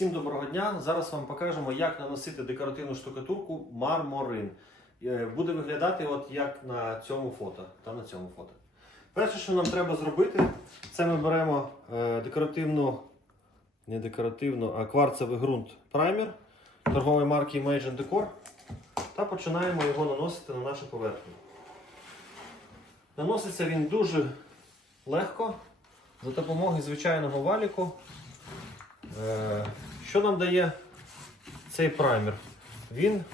Всім доброго дня! Зараз вам покажемо, як наносити декоративну штукатурку марморин. Е, Буде виглядати от як на цьому фото та на цьому фото. Перше, що нам треба зробити, це ми беремо е, декоративну, не декоративну, а кварцевий ґрунт праймер торгової марки Imagine Decor та починаємо його наносити на нашу поверхню. Наноситься він дуже легко за допомогою звичайного валіку. Е, Що нам дає цей праймер? Він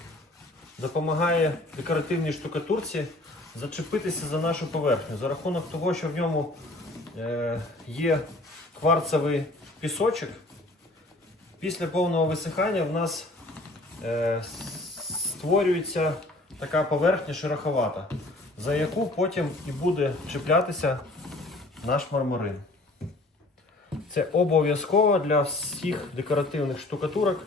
допомагає декоративній штукатурці зачепитися за нашу поверхню. За рахунок того, що в ньому е, є кварцевий пісочок, після повного висихання в нас е, створюється така поверхня шероховата, за яку потім і буде чіплятися наш мармурин. Це обов'язково для всіх декоративних штукатурок.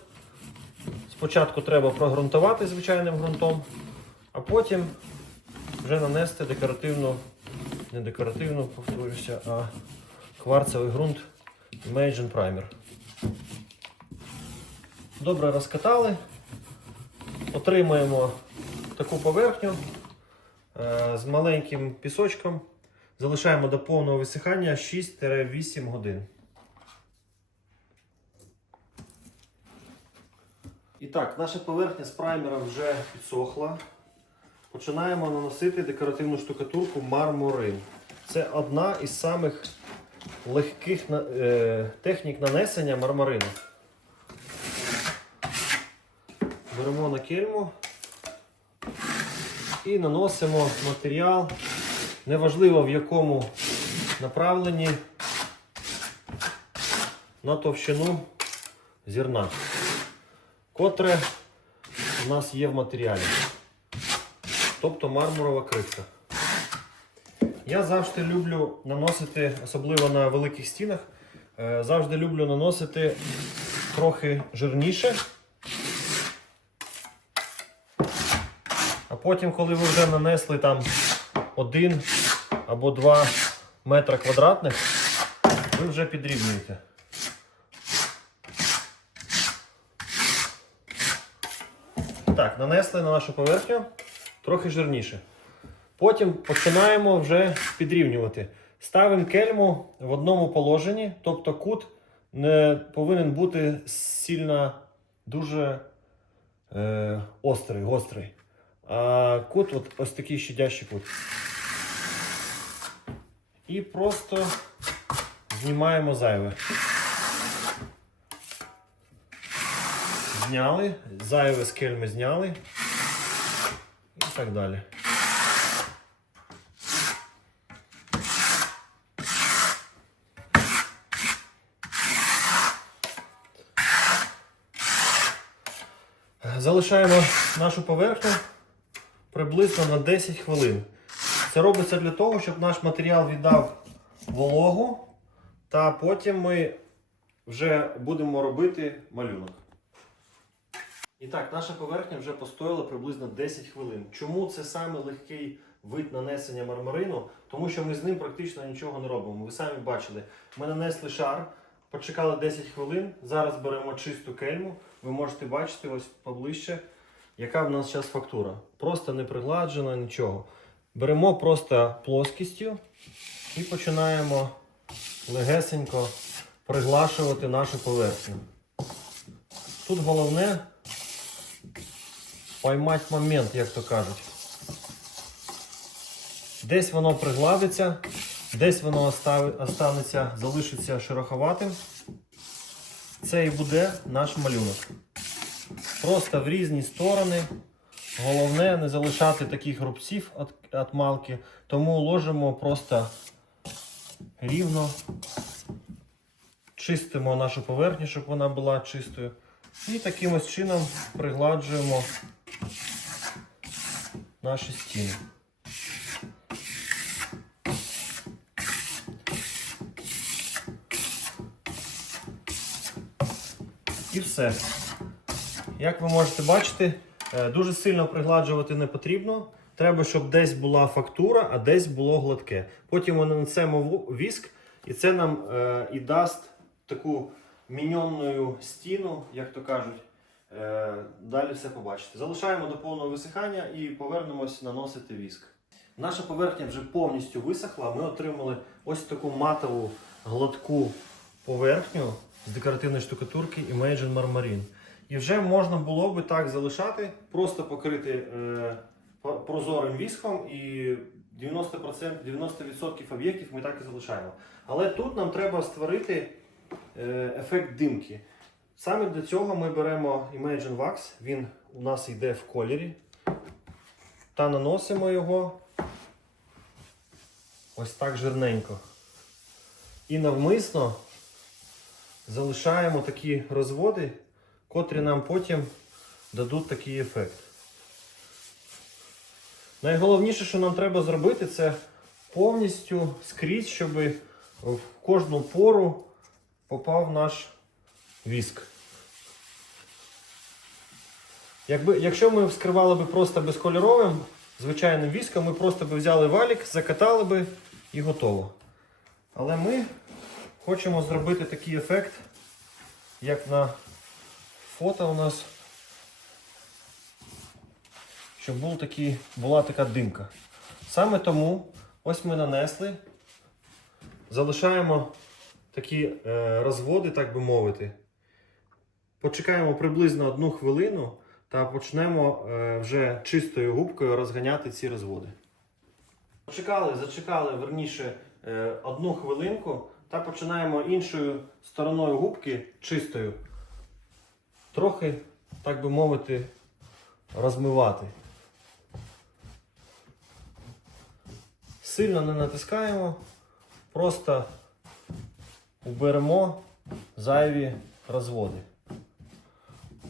Спочатку треба прогрунтувати звичайним ґрунтом, а потім вже нанести декоративну, не декоративну, повторюся, а кварцевий ґрунт Imagine Primer. Добре розкатали. Отримаємо таку поверхню е, з маленьким пісочком. Залишаємо до повного висихання 6-8 годин. Так, наша поверхня з праймером вже підсохла. Починаємо наносити декоративну штукатурку мармурин. Це одна із самих легких е, технік нанесення мармурину. Беремо на кельму і наносимо матеріал, неважливо в якому направленні, на товщину зерна котре у нас є в матеріалі. Тобто мармурова кришка. Я завжди люблю наносити, особливо на великих стінах, е, завжди люблю наносити трохи жирніше. А потім, коли ви вже нанесли там один або два метра квадратних, ви вже підрівнюєте. Так, нанесли на нашу поверхню трохи жирніше. Потім починаємо вже підрівнювати. Ставимо кельму в одному положенні, тобто кут не повинен бути сильно дуже е, острий, гострий. А кут от, ось такий щадящий кут. І просто знімаємо зайве. Зняли, зайве з кельми зняли і так далі. Залишаємо нашу поверхню приблизно на 10 хвилин. Це робиться для того, щоб наш матеріал віддав вологу, та потім ми вже будемо робити малюнок. І так, наша поверхня вже постояла приблизно 10 хвилин. Чому це саме легкий вид нанесення мармарину? Тому що ми з ним практично нічого не робимо. Ви самі бачили, ми нанесли шар, почекали 10 хвилин. Зараз беремо чисту кельму. Ви можете бачити ось поближче, яка в нас зараз фактура. Просто не пригладжена, нічого. Беремо просто плоскістю і починаємо легесенько приглашувати нашу поверхню. Тут головне поймати момент, як то кажуть. Десь воно пригладиться, десь воно останеться, залишиться шероховатим. Це і буде наш малюнок. Просто в різні сторони. Головне не залишати таких рубців від малки, тому ложимо просто рівно, чистимо нашу поверхню, щоб вона була чистою. І таким ось чином пригладжуємо наші стіни. І все. Як ви можете бачити, е, дуже сильно пригладжувати не потрібно. Треба, щоб десь була фактура, а десь було гладке. Потім ми нанесемо віск, і це нам е, і дасть таку міньонною стіну, як то кажуть. Е, Далі все побачите. Залишаємо до повного висихання і повернемось наносити віск. Наша поверхня вже повністю висохла. Ми отримали ось таку матову гладку поверхню з декоративної штукатурки Imagine Marmarine. І вже можна було би так залишати, просто покрити е, прозорим віском і 90%, 90% об'єктів ми так і залишаємо. Але тут нам треба створити ефект димки. Саме для цього ми беремо Imagine Wax, він у нас йде в кольорі, та наносимо його ось так жирненько. І навмисно залишаємо такі розводи, котрі нам потім дадуть такий ефект. Найголовніше, що нам треба зробити, це повністю скрізь, щоб в кожну пору попав наш віск. Якби, якщо ми вскривали би просто безкольоровим, звичайним віском, ми просто би взяли валік, закатали би і готово. Але ми хочемо зробити такий ефект, як на фото у нас, щоб був такий, була така димка. Саме тому ось ми нанесли, залишаємо такі е, розводи, так би мовити. Почекаємо приблизно одну хвилину та почнемо е, вже чистою губкою розганяти ці розводи. Почекали, зачекали верніше е, одну хвилинку та починаємо іншою стороною губки чистою. Трохи, так би мовити, розмивати. Сильно не натискаємо, просто уберемо зайві розводи.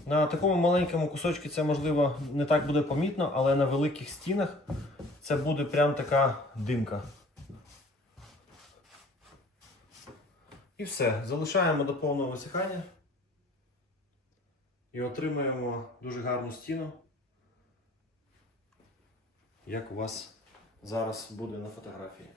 На такому маленькому кусочку це можливо не так буде помітно, але на великих стінах це буде прям така димка. І все. Залишаємо до повного висихання і отримаємо дуже гарну стіну, як у вас зараз буде на фотографії.